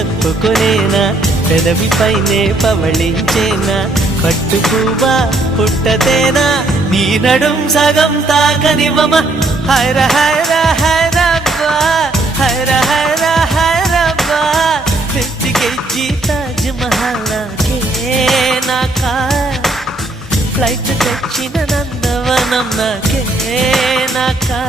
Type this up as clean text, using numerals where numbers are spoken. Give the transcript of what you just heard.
చెప్పుకునేనా పెదవి పైనే పవళించేనా పట్టు పువ్వా పుట్టతేనా నీ నడుం సగం తాకనివ్వమ హైర హైర హైరబ్బా హైర హైర హైరబ్బా పెంచికెజ్జి తాజ్ మహల్ నాకే నాకా ఫ్లైట్ తెచ్చిన నందవనం నాకే నాకా